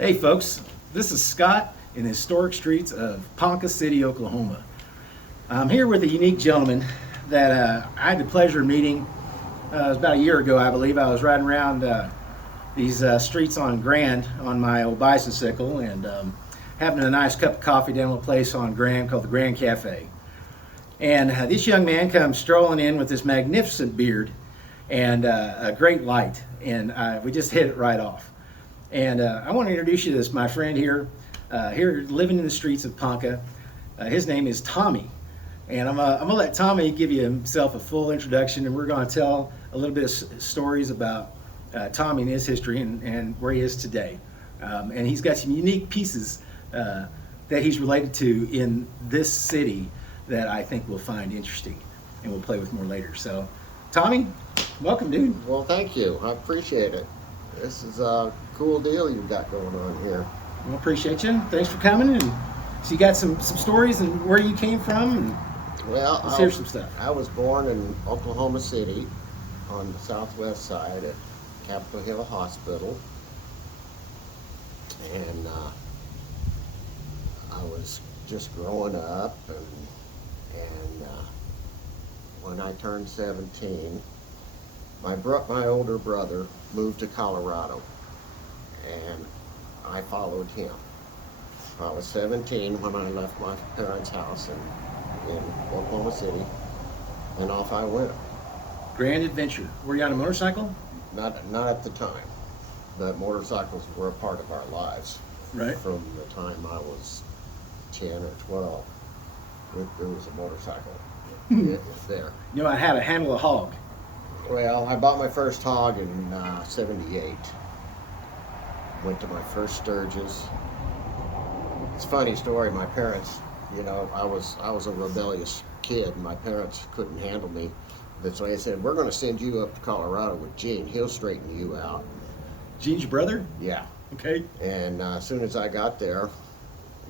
Hey folks, this is Scott in the historic streets of Ponca City, Oklahoma. I'm here with a unique gentleman that I had the pleasure of meeting. It was about a year ago, I believe. I was riding around these streets on Grand on my old bicycle and having a nice cup of coffee down at a place on Grand called the Grand Cafe. And this young man comes strolling in with this magnificent beard and a great light, and we just hit it right off. And I want to introduce you to this, my friend here living in the streets of Ponca. His name is Tommy. And I'm gonna let Tommy give you himself a full introduction, and we're gonna tell a little bit of stories about Tommy and his history and where he is today. And he's got some unique pieces that he's related to in this city that I think we'll find interesting, and we'll play with more later. So, Tommy, welcome, dude. Well, thank you. I appreciate it. This is a cool deal you've got going on here. Well, appreciate you. Thanks for coming. And so you got some stories and where you came from. And Well, let's hear some stuff. I was born in Oklahoma City on the southwest side at Capitol Hill Hospital. And I was just growing up, and when I turned 17, my older brother moved to Colorado, and I followed him. I was 17 when I left my parents' house in Oklahoma City, and off I went. Grand adventure. Were you on a motorcycle? Not at the time, but motorcycles were a part of our lives. Right. From the time I was 10 or 12, there was a motorcycle. It was there. You know, I had to handle a hog. Well, I bought my first hog in 78. Went to my first Sturgis. It's a funny story. My parents, I was a rebellious kid. My parents couldn't handle me. So they said, we're going to send you up to Colorado with Gene. He'll straighten you out. Gene's your brother? Yeah. Okay. And as soon as I got there,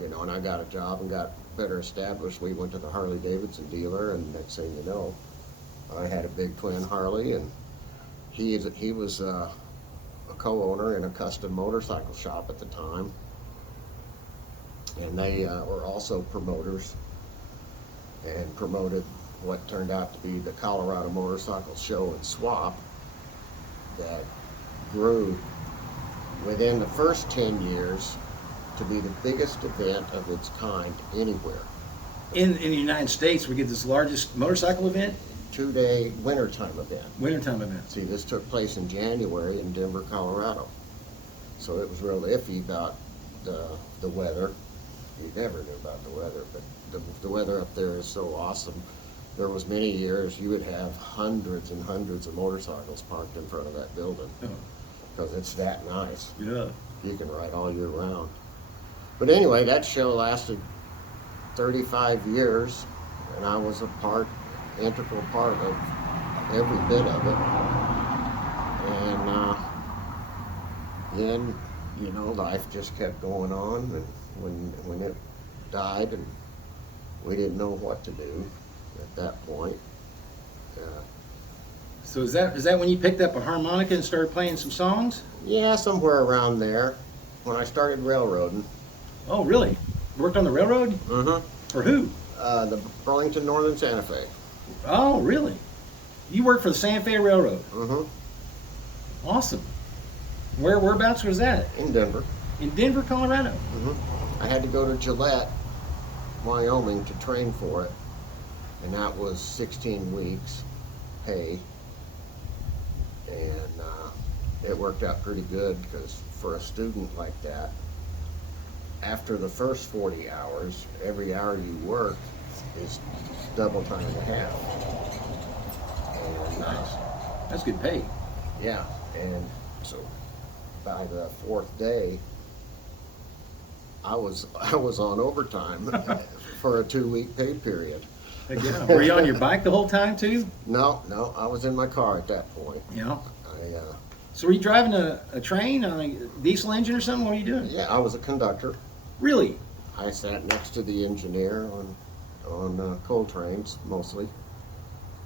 and I got a job and got better established, we went to the Harley Davidson dealer, and next thing you know, I had a big twin Harley, and he was a co-owner in a custom motorcycle shop at the time, and they were also promoters and promoted what turned out to be the Colorado Motorcycle Show and Swap that grew within the first 10 years to be the biggest event of its kind anywhere. In the United States, we get this largest motorcycle event. 2-day wintertime event. Wintertime event. See, this took place in January in Denver, Colorado. So it was real iffy about the weather. You never knew about the weather, but the weather up there is so awesome. There was many years you would have hundreds and hundreds of motorcycles parked in front of that building because it's that nice. Yeah. You can ride all year round. But anyway, that show lasted 35 years, and I was integral part of every bit of it. And then, life just kept going on, and when it died, and we didn't know what to do at that point. So is that when you picked up a harmonica and started playing some songs? Yeah, somewhere around there, when I started railroading. Oh, really? Worked on the railroad? Mm-hmm. For who? The Burlington Northern Santa Fe. Oh, really? You worked for the Santa Fe Railroad? Mm-hmm. Awesome. Whereabouts was that? In Denver. In Denver, Colorado? Mm-hmm. I had to go to Gillette, Wyoming to train for it, and that was 16 weeks pay, and it worked out pretty good because for a student like that, after the first 40 hours, every hour you work is double time and a half. And, Nice. That's good pay. Yeah, and so by the fourth day, I was on overtime for a 2-week pay period. Heck yeah. Were you on your bike the whole time too? No, I was in my car at that point. Yeah. I So were you driving a train on a diesel engine or something? What were you doing? yeah, I was a conductor. Really? I sat next to the engineer on coal trains mostly.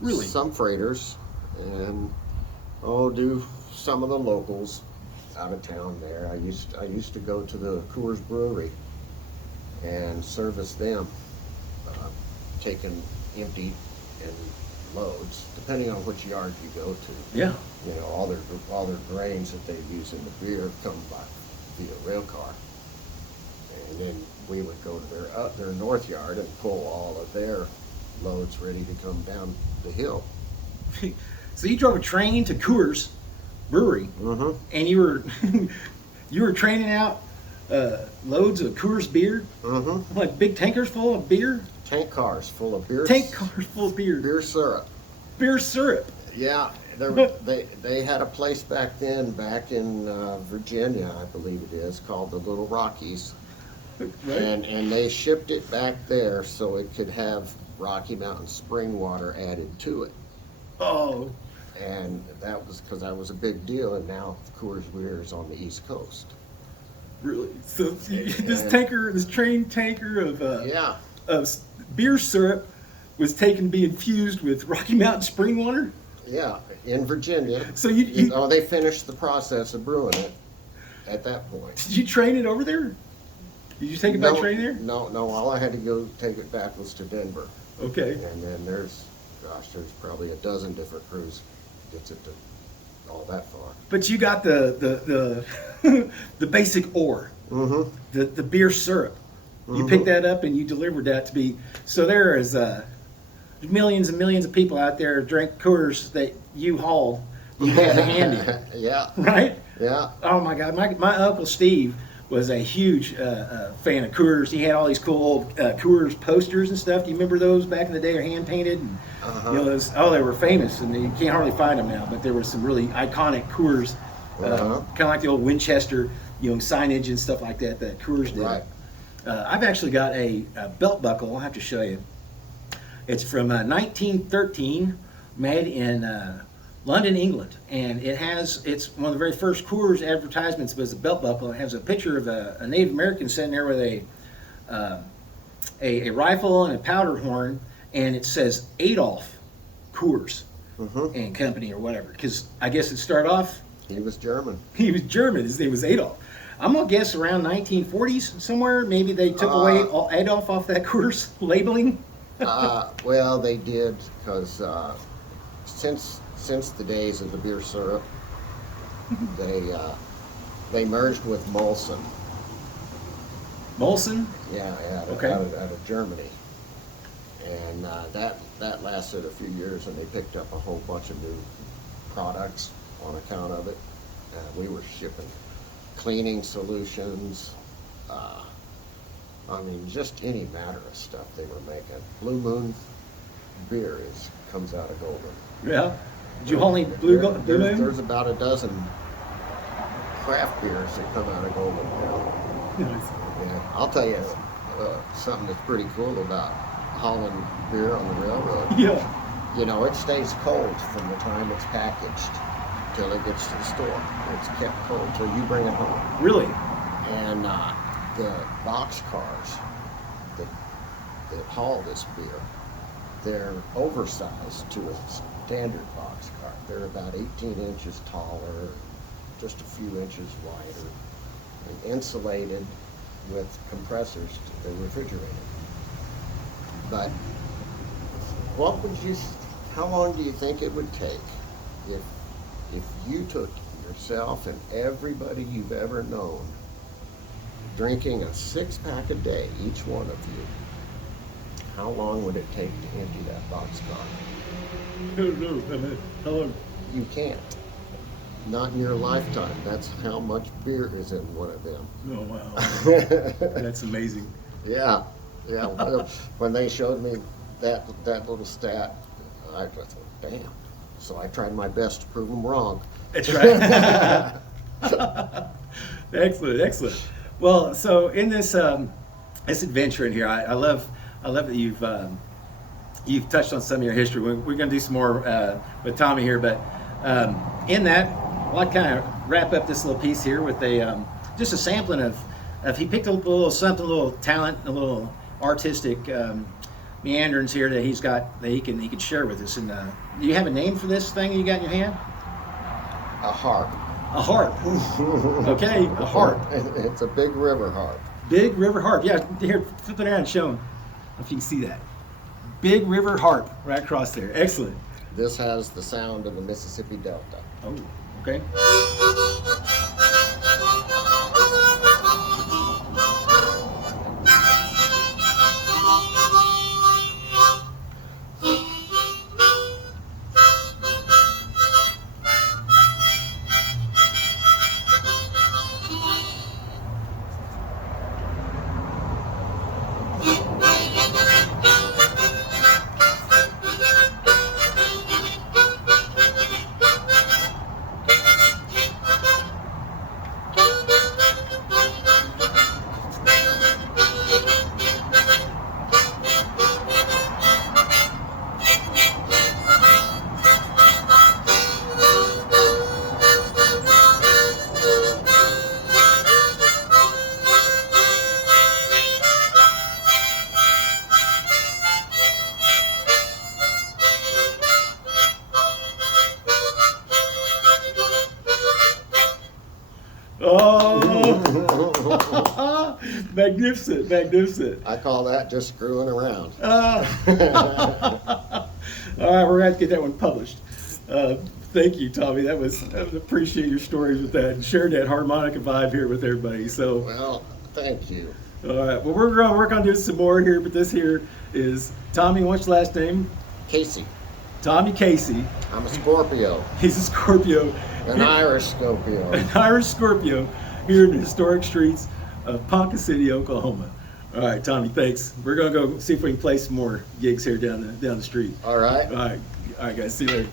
Really? Some freighters, and do some of the locals. out of town there. I used to go to the Coors Brewery and service them, taking empty and loads, depending on which yard you go to. Yeah. You know, all their grains that they use in the beer come by via rail car, and then we would go to their north yard and pull all of their loads ready to come down the hill. So you drove a train to Coors Brewery, Mm-hmm. and you were you were training out loads of Coors beer, Mm-hmm. like big tankers full of beer, Tank cars full of beer. tank cars full of beer, Beer syrup. beer syrup. Yeah, they had a place back then, back in Virginia, I believe it is, called the Little Rockies, Right? and they shipped it back there so it could have Rocky Mountain spring water added to it, Oh, and that was because that was a big deal. And now Coors Beer is on the East Coast. really? So this And- train tanker Yeah, of beer syrup was taken to be infused with Rocky Mountain spring water. yeah, in Virginia. So you They finished the process of brewing it at that point. did you train it over there? Did you take it by train there? No, all I had to go take it back was to Denver. Okay. And then there's probably a dozen different crews gets it to all that far. But you got the the basic ore, Mm-hmm. the beer syrup. You picked that up and you delivered that to be. So there is millions and millions of people out there drink Coors that you hauled. You had to hand in, Yeah, right? yeah. Oh my God, my uncle Steve was a huge fan of Coors. He had all these cool old Coors posters and stuff. Do you remember those back in the day? Are hand painted, and you know those. Oh, they were famous, and you can't hardly find them now. But there were some really iconic Coors, kind of like the old Winchester, signage and stuff like that that Coors did. Right. I've actually got a belt buckle. I'll have to show you. It's from 1913, made in London, England, and it's one of the very first Coors advertisements was a belt buckle. It has a picture of a Native American sitting there with a rifle and a powder horn, and it says Adolf Coors and Company or whatever. Because I guess it started off. He was German. He was German. His name was Adolf. I'm gonna guess around 1940s somewhere. Maybe they took away Adolf off that Coors labeling. Well, they did because since the days of the beer syrup, they merged with Molson. Molson. Yeah, Okay. out of Germany, and that lasted a few years, and they picked up a whole bunch of new products on account of it. We were shipping cleaning solutions. I mean, just any matter of stuff they were making. Blue Moon beer comes out of Golden. Yeah. Did you haul any Blue Moon? There's about a dozen craft beers that come out of Golden now. Yeah, I'll tell you something that's pretty cool about hauling beer on the railroad. Yeah. You know, it stays cold from the time it's packaged till it gets to the store. It's kept cold till you bring it home. Really? And the box cars that haul this beer, they're oversized to a standard box car. They're about 18 inches taller, just a few inches wider, and insulated with compressors to the refrigerator. But how long do you think it would take if you took yourself and everybody you've ever known drinking a 6-pack a day, each one of you, how long would it take to empty that boxcar? No. How long? You can't. Not in your lifetime. That's how much beer is in one of them. Oh wow. That's amazing. Yeah. Well, when they showed me that little stat, I thought, damn. So I tried my best to prove them wrong. That's right. Excellent. Well, so in this this adventure in here, I love that you've touched on some of your history. We're going to do some more with Tommy here, but in that, I'd like to kind of wrap up this little piece here with just a sampling of he picked a little something, a little talent, a little artistic meanderings here that he's got that he can share with us. And do you have a name for this thing you got in your hand? A harp. A harp. Okay, a harp. It's a big river harp. Big river harp. Yeah, here, flip it around and show 'em if you can see that. Big river harp right across there. Excellent. This has the sound of the Mississippi Delta. Oh, okay. Oh, magnificent, magnificent. I call that just screwing around. All right, we're going to have to get that one published. Thank you, Tommy. I appreciate your stories with that and sharing that harmonica vibe here with everybody. So, Well, thank you. all right, well, we're going to work on doing some more here, but this here is Tommy. What's your last name? Casey, Tommy Casey. I'm a Scorpio, He's a Scorpio. an Irish Scorpio. An Irish Scorpio here in the historic streets of Ponca City, Oklahoma. All right, Tommy, thanks. We're gonna go see if we can play some more gigs here down the street. All right. All right, guys, see you later.